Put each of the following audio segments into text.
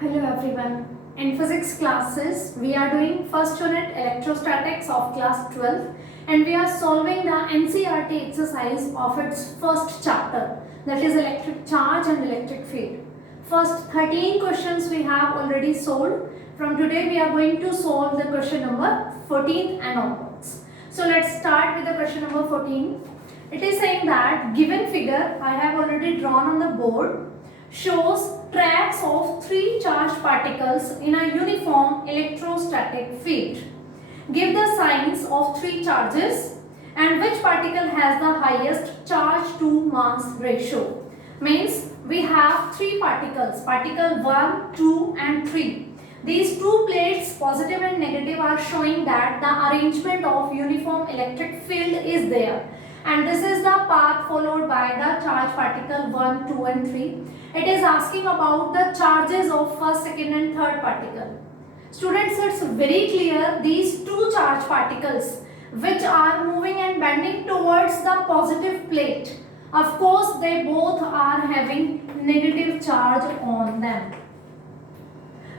Hello everyone. In physics classes, we are doing first unit electrostatics of class 12 and we are solving the NCERT exercise of its first chapter, that is electric charge and electric field. First 13 questions we have already solved. From today we are going to solve the question number 14 and onwards. So let's start with the question number 14. It is saying that given figure I have already drawn on the board shows tracks of three charged particles in a uniform electrostatic field. Give the signs of three charges and which particle has the highest charge to mass ratio. Means we have three particles, particle 1, 2 and 3. These two plates, positive and negative, are showing that the arrangement of uniform electric field is there. And this is the path followed by the charge particle 1, 2 and 3. It is asking about the charges of first, second and third particle. Students, it's very clear these two charge particles which are moving and bending towards the positive plate. Of course, they both are having negative charge on them.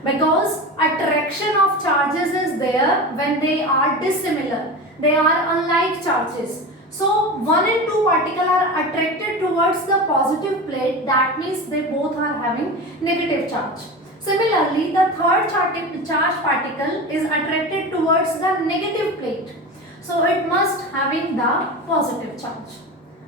Because attraction of charges is there when they are dissimilar. They are unlike charges. So 1 and 2 particles are attracted towards the positive plate, that means they both are having negative charge. Similarly, the third charge particle is attracted towards the negative plate. So it must having the positive charge.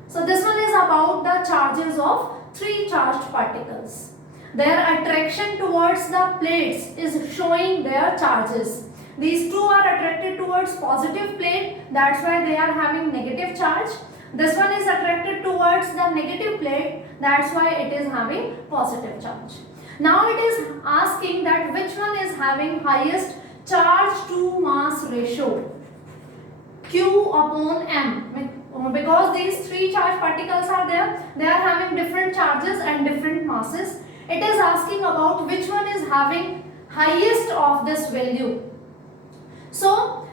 So this one is about the charges of three charged particles. Their attraction towards the plates is showing their charges. These two are attracted towards positive plate, that's why they are having negative charge. This one is attracted towards the negative plate, that's why it is having positive charge. Now it is asking that which one is having highest charge to mass ratio, Q upon M. Because these three charged particles are there, they are having different charges and different masses. It is asking about which one is having highest of this value. So,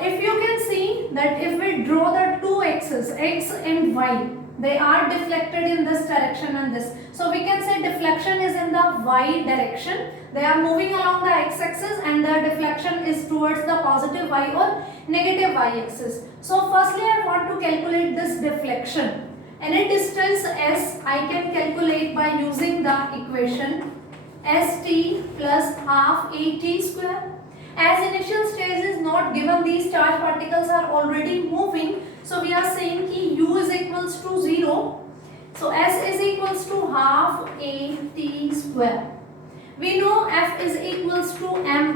if you can see that if we draw the two axes, x and y, they are deflected in this direction and this. So, we can say deflection is in the y direction. They are moving along the x-axis and the deflection is towards the positive y or negative y-axis. So, firstly I want to calculate this deflection. Any distance s I can calculate by using the equation st plus half at square. As initial stage is not given, these charged particles are already moving. So we are saying ki u is equals to 0. So s is equals to half at square. We know f is equals to ma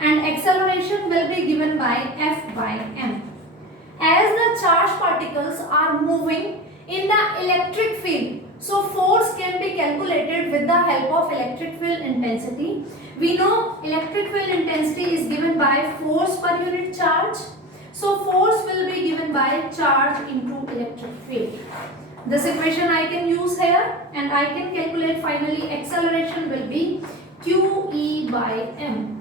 and acceleration will be given by f by m. As the charged particles are moving in the electric field, so force can be calculated with the help of electric field intensity. We know electric field intensity is given by force per unit charge. So force will be given by charge into electric field. This equation I can use here and I can calculate finally acceleration will be QE by M.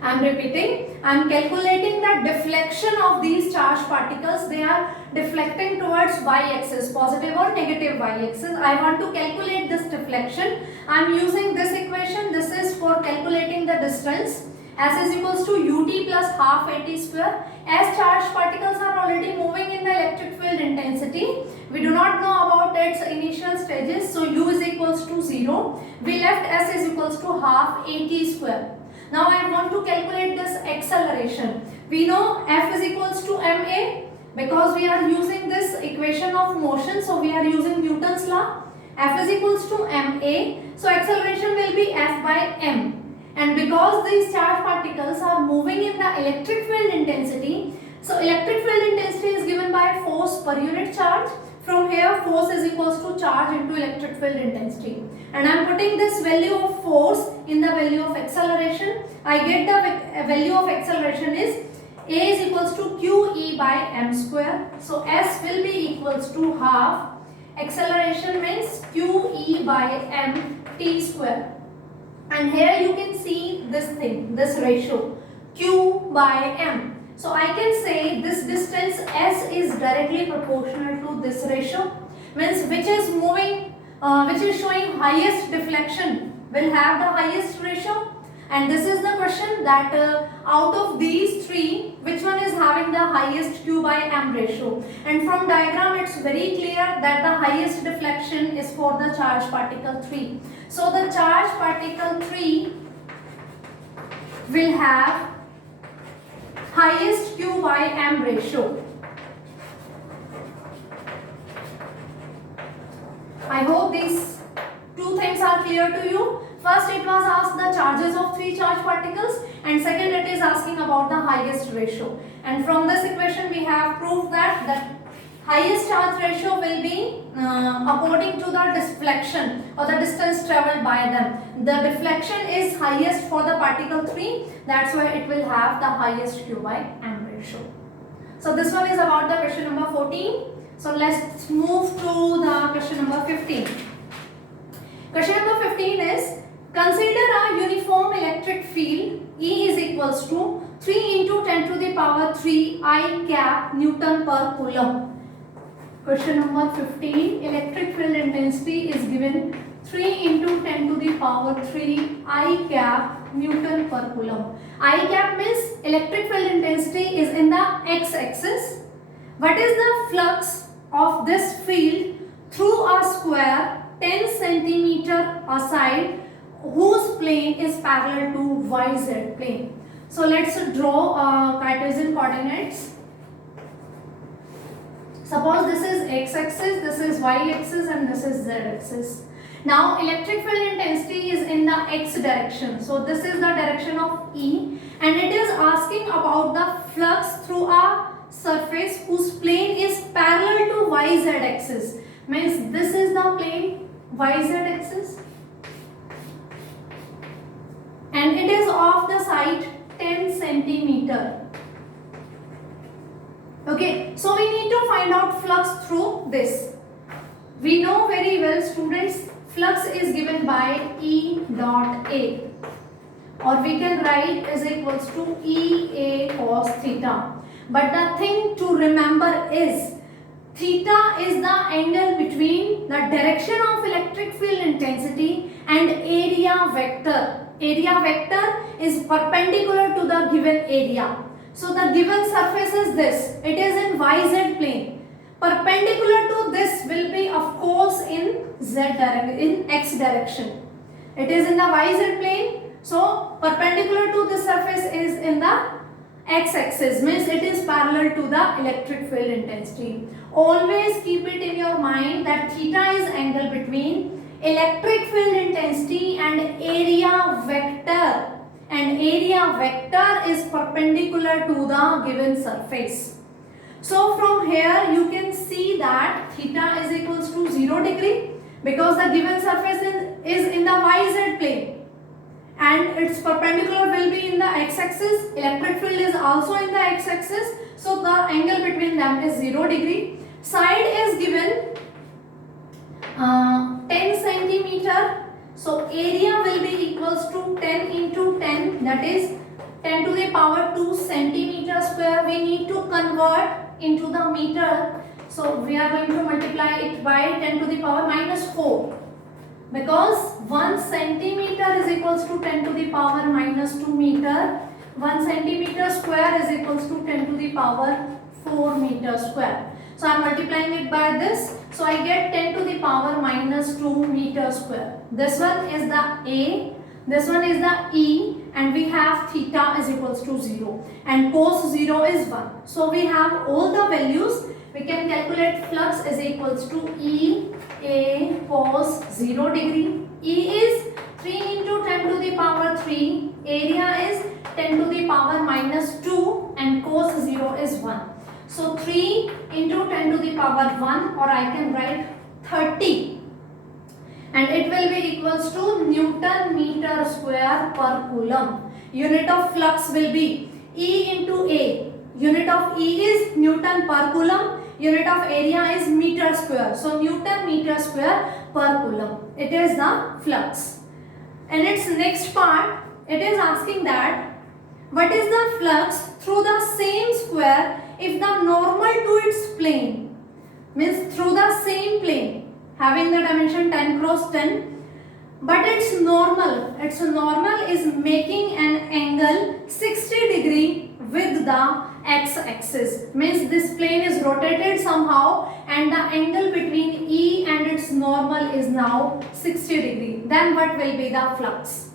I am repeating, I am calculating the deflection of these charged particles. They are deflecting towards y-axis, positive or negative y-axis. I want to calculate this deflection. I am using this equation. This is for calculating the distance. S is equals to ut plus half at square. As charged particles are already moving in the electric field intensity, we do not know about its initial stages. So u is equals to 0. We left s is equals to half at square. Now I want to calculate this acceleration. We know F is equals to ma because we are using this equation of motion. So we are using Newton's law. F is equals to ma. So acceleration will be F by m. And because these charged particles are moving in the electric field intensity, so electric field intensity is given by force per unit charge. From here force is equals to charge into electric field intensity. And I am putting this value of force in the value of acceleration. I get the value of acceleration is A is equals to QE by m square. So S will be equals to half. Acceleration means QE by m t square. And here you can see this thing, this ratio Q by m. So I can say this distance S is directly proportional to this ratio. Means which is moving which is showing highest deflection will have the highest ratio? And this is the question that out of these three, which one is having the highest Q by M ratio? And from diagram it's very clear that the highest deflection is for the charged particle 3. So the charged particle 3 will have highest Q by M ratio. I hope these two things are clear to you. First it was asked the charges of three charged particles, and second it is asking about the highest ratio. And from this equation we have proved that the highest charge ratio will be according to the deflection or the distance traveled by them. The deflection is highest for the particle 3, that's why it will have the highest Q by M ratio. So this one is about the question number 14. So let's move to the question number 15. Question number 15 is, consider a uniform electric field E is equals to 3 into 10 to the power 3 I cap Newton per coulomb. Question number 15, electric field intensity is given 3 into 10 to the power 3 I cap Newton per coulomb. I cap means electric field intensity is in the x-axis. What is the flux of this field through a square 10 centimeter aside whose plane is parallel to YZ plane? So let's draw Cartesian coordinates. Suppose this is x-axis, this is y-axis, and this is z-axis. Now electric field intensity is in the x direction. So this is the direction of E, and it is asking about the flux through a surface whose plane is parallel to YZ axis. Means this is the plane YZ axis, and it is of the side 10 centimeter. Okay, so we need to find out flux through this. We know very well, students, flux is given by E dot A, or we can write is equals to EA cos theta. But the thing to remember is theta is the angle between the direction of electric field intensity and area vector. Area vector is perpendicular to the given area. So the given surface is this. It is in YZ plane. Perpendicular to this will be of course in X direction. It is in the YZ plane. So perpendicular to the surface is in the x-axis, means it is parallel to the electric field intensity. Always keep it in your mind that theta is angle between electric field intensity and area vector, and area vector is perpendicular to the given surface. So from here you can see that theta is equals to 0 degree because the given surface is in the YZ plane, and its perpendicular will be in the x-axis. Electric field is also in the x-axis, so the angle between them is 0 degree. Side is given 10 centimeter, so area will be equals to 10 into 10, that is 10 to the power 2 centimeter square. We need to convert into the meter, so we are going to multiply it by 10 to the power minus 4. Because 1 centimeter is equals to 10 to the power minus 2 meter. 1 centimeter square is equals to 10 to the power 4 meter square. So I am multiplying it by this. So I get 10 to the power minus 2 meter square. This one is the A, this one is the E, and we have theta is equals to 0 and cos 0 is 1. So we have all the values. We can calculate flux is equals to E A cos 0 degree. E is 3 into 10 to the power 3. Area is 10 to the power minus 2 and cos 0 is 1. So 3 into 10 to the power 1, or I can write 30. And it will be equals to Newton meter square per coulomb. Unit of flux will be E into A. Unit of E is Newton per coulomb. Unit of area is meter square. So Newton meter square per coulomb. It is the flux. And its next part, it is asking that what is the flux through the same square if the normal to its plane, means through the same plane, having the dimension 10 cross 10. But its normal is making an angle 60 degree with the x-axis. Means this plane is rotated somehow and the angle between E and its normal is now 60 degree. Then what will be the flux?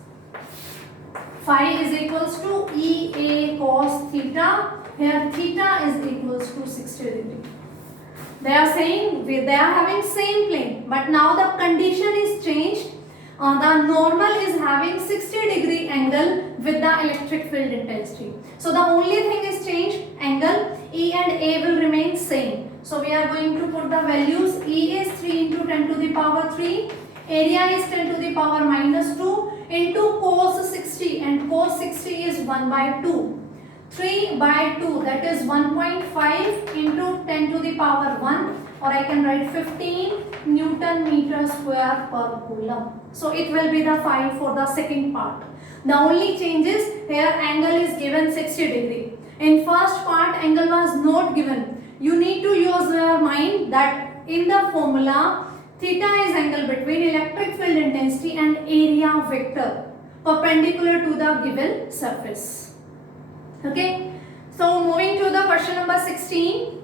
Phi is equals to EA cos theta. Here theta is equals to 60 degree. They are saying they are having same plane, but now the condition is changed. The normal is having 60 degree angle with the electric field intensity. So the only thing is changed, angle. E and A will remain same. So we are going to put the values. E is 3 into 10 to the power 3. Area is 10 to the power minus 2 into cos 60, and cos 60 is 1 by 2. 3 by 2, that is 1.5 into 10 to the power 1, or I can write 15 Newton meter square per coulomb. So it will be the phi for the second part. The only change is here angle is given 60 degree. In first part angle was not given. You need to use your mind that in the formula theta is angle between electric field intensity and area vector perpendicular to the given surface. Okay. So moving to the question number 16.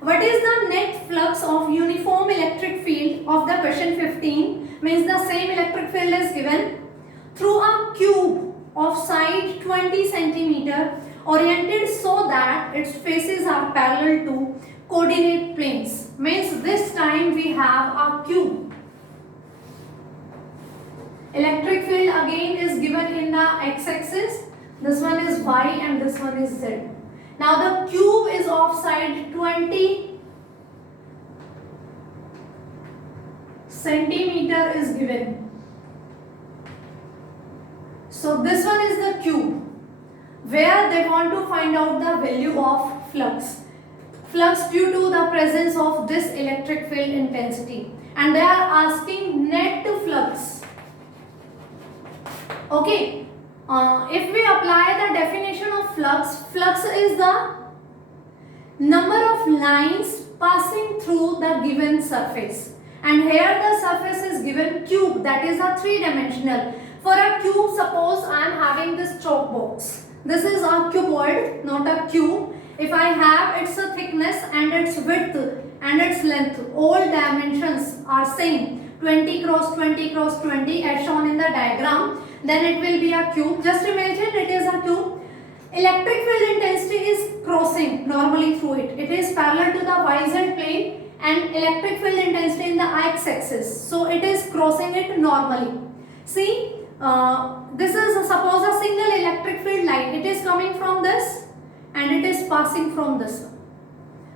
What is the net flux of uniform electric field of the question 15? Means the same electric field is given through a cube of side 20 centimeter oriented so that its faces are parallel to coordinate planes. Means this time we have a cube. Electric field again is given in the x-axis. This one is y and this one is z. Now the cube is of side 20 centimeter is given. So this one is the cube where they want to find out the value of flux. Flux due to the presence of this electric field intensity, and they are asking net flux. Okay. If we apply the definition of flux, flux is the number of lines passing through the given surface. And here the surface is given cube, that is a three-dimensional. For a cube, suppose I am having this chalk box. This is a cuboid, not a cube. If I have its thickness and its width and its length, all dimensions are same, 20 cross 20 cross 20 as shown in the diagram, then it will be a cube. Just imagine it is a cube. Electric field intensity is crossing normally through it. It is parallel to the YZ plane and electric field intensity in the x-axis. So it is crossing it normally. See, this is suppose a single electric field line. It is coming from this and it is passing from this.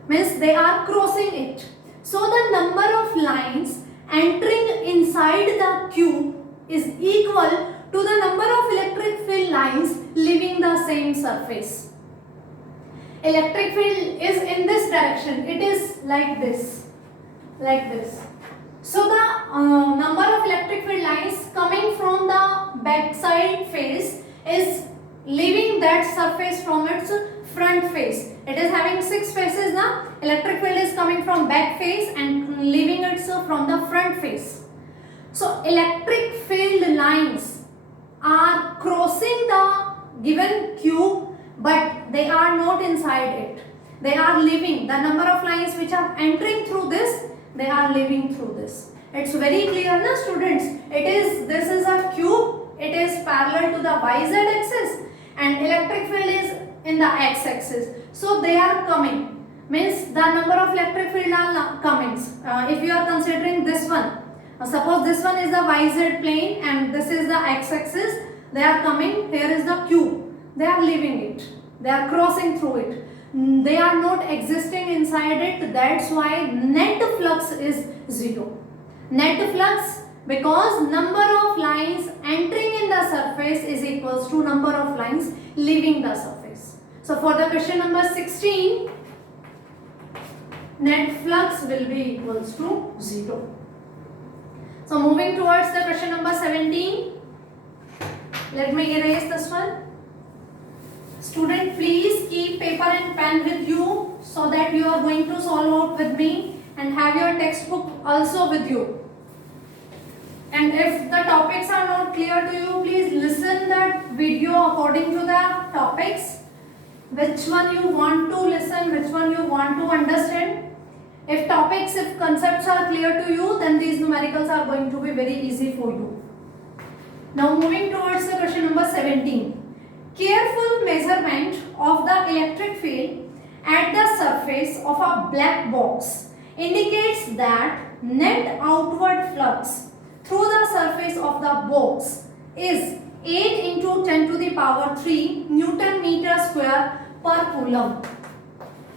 Means they are crossing it. So the number of lines entering inside the cube is equal to the number of electric field lines leaving the same surface. Electric field is in this direction. It is like this. So the number of electric field lines coming from the backside face is leaving that surface from its front face. It is having 6 faces now. Electric field is coming from back face and leaving it from the front face. So electric field lines are crossing the given cube, but they are not inside it. They are leaving. The number of lines which are entering through this, they are leaving through this. It's very clear, na students? This is a cube. It is parallel to the YZ axis and electric field is in the x axis. So they are coming. Means the number of electric field are coming. If you are considering this one, suppose this one is the YZ plane and this is the x-axis. They are coming. Here is the cube. They are leaving it. They are crossing through it. They are not existing inside it. That's why net flux is 0. Net flux because number of lines entering in the surface is equals to number of lines leaving the surface. So for the question number 16, net flux will be equals to 0. So moving towards the question number 17. Let me erase this one. Student, please keep paper and pen with you so that you are going to solve out with me. and have your textbook also with you. And if the topics are not clear to you, please listen that video according to the topics. Which one you want to listen, which one you want to understand. If concepts are clear to you, then these numericals are going to be very easy for you. Now moving towards the question number 17. Careful measurement of the electric field at the surface of a black box indicates that net outward flux through the surface of the box is 8 into 10 to the power 3 Newton meter square per coulomb.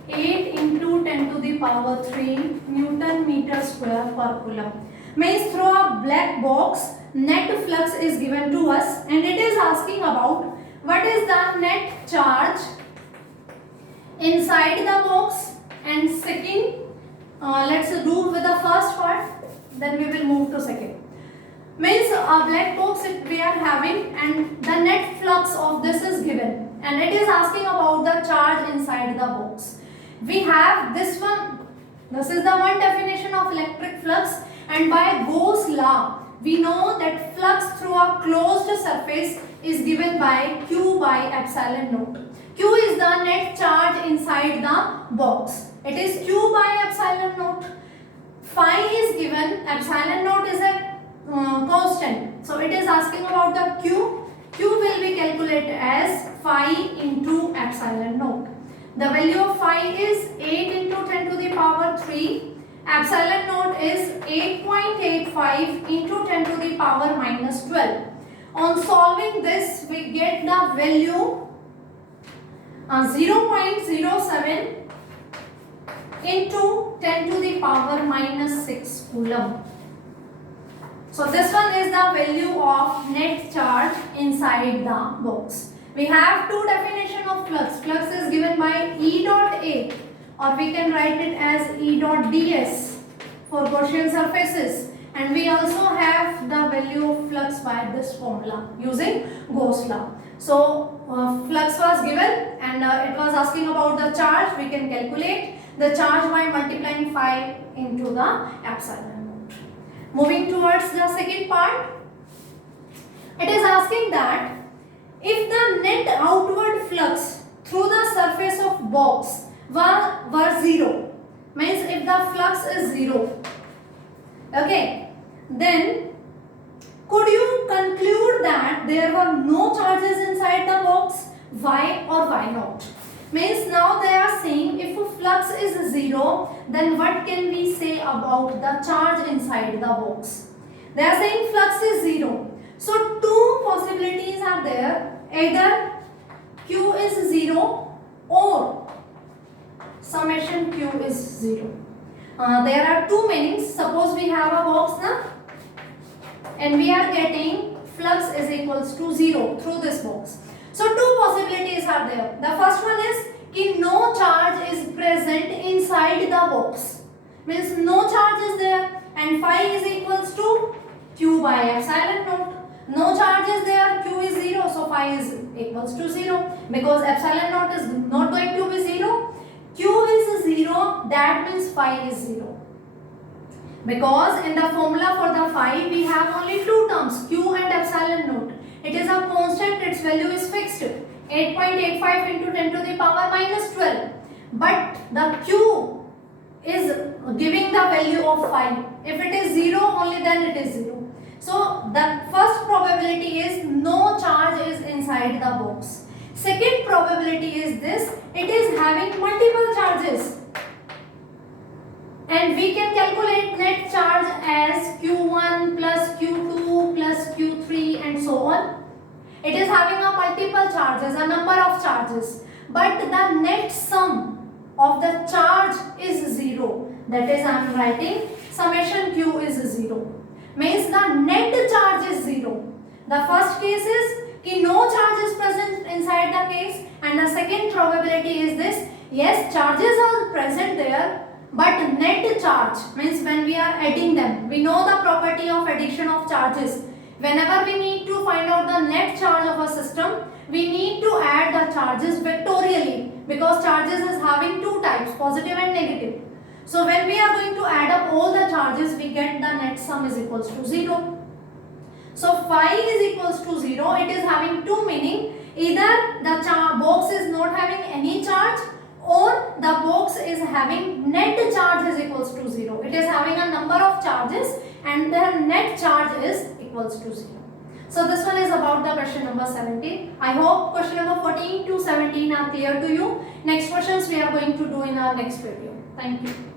8 into 10 to the power 3 Newton meter square per coulomb. Means through a black box, net flux is given to us, and it is asking about what is the net charge inside the box. And second, let's do with the first part, then we will move to second. Means a black box we are having, and the net flux of this is given, and it is asking about the charge inside the box. We have this one. This is the one definition of electric flux, and by Gauss law we know that flux through a closed surface is given by Q by epsilon naught. Q is the net charge inside the box. It is Q by epsilon naught. Phi is given. Epsilon naught is a constant. So it is asking about the Q. Q will be calculated as phi into epsilon naught. The value of phi is 8 into 10 to the power 3. Epsilon naught is 8.85 into 10 to the power minus 12. On solving this, we get the value 0.07 into 10 to the power minus 6 coulomb. So this one is the value of net charge inside the box. We have two definitions of flux. Flux is given by E dot A, or we can write it as E dot ds for Gaussian surfaces. And we also have the value of flux by this formula using Gauss law. So flux was given, and it was asking about the charge. We can calculate the charge by multiplying phi into the epsilon naught. Moving towards the second part, it is asking that if the net outward flux through the surface of box were 0, means if the flux is 0, okay, then could you conclude that there were no charges inside the box? Why or why not? Means now they are saying if flux is 0, then what can we say about the charge inside the box? They are saying flux is 0. So two possibilities are there. Either Q is 0 or summation Q is 0. There are two meanings. Suppose we have a box now, and we are getting flux is equals to 0 through this box. So two possibilities are there. The first one is कि no charge is present inside the box. Means no charge is there, and phi is equals to Q by epsilon naught. No charge is there, Q is 0, so phi is equals to 0. Because epsilon naught is not going to be 0, Q is 0, that means phi is 0. Because in the formula for the phi we have only two terms, Q and epsilon naught. It is a constant, its value is fixed, 8.85 into 10 to the power minus 12. But the Q is giving the value of phi. If it is 0, only then it is 0. So the first probability is no charge is inside the box. Second probability is this, it is having multiple charges. And we can calculate net charge as Q1 plus Q2 plus Q3 and so on. It is having a multiple charges, a number of charges. But the net sum of the charge is 0. That is, I am writing summation Q is 0. Means the net charge is 0. The first case is कि no charge is present inside the case, and the second probability is this, yes, charges are present there, but net charge means when we are adding them, we know the property of addition of charges. Whenever we need to find out the net charge of a system, we need to add the charges vectorially, because charges is having two types, positive and negative. So when we are going to add up all the charges, we get the net sum is equals to 0. So phi is equals to 0. It is having two meaning. Either the box is not having any charge, or the box is having net charge is equals to 0. It is having a number of charges and their net charge is equals to 0. So this one is about the question number 17. I hope question number 14 to 17 are clear to you. Next questions we are going to do in our next video. Thank you.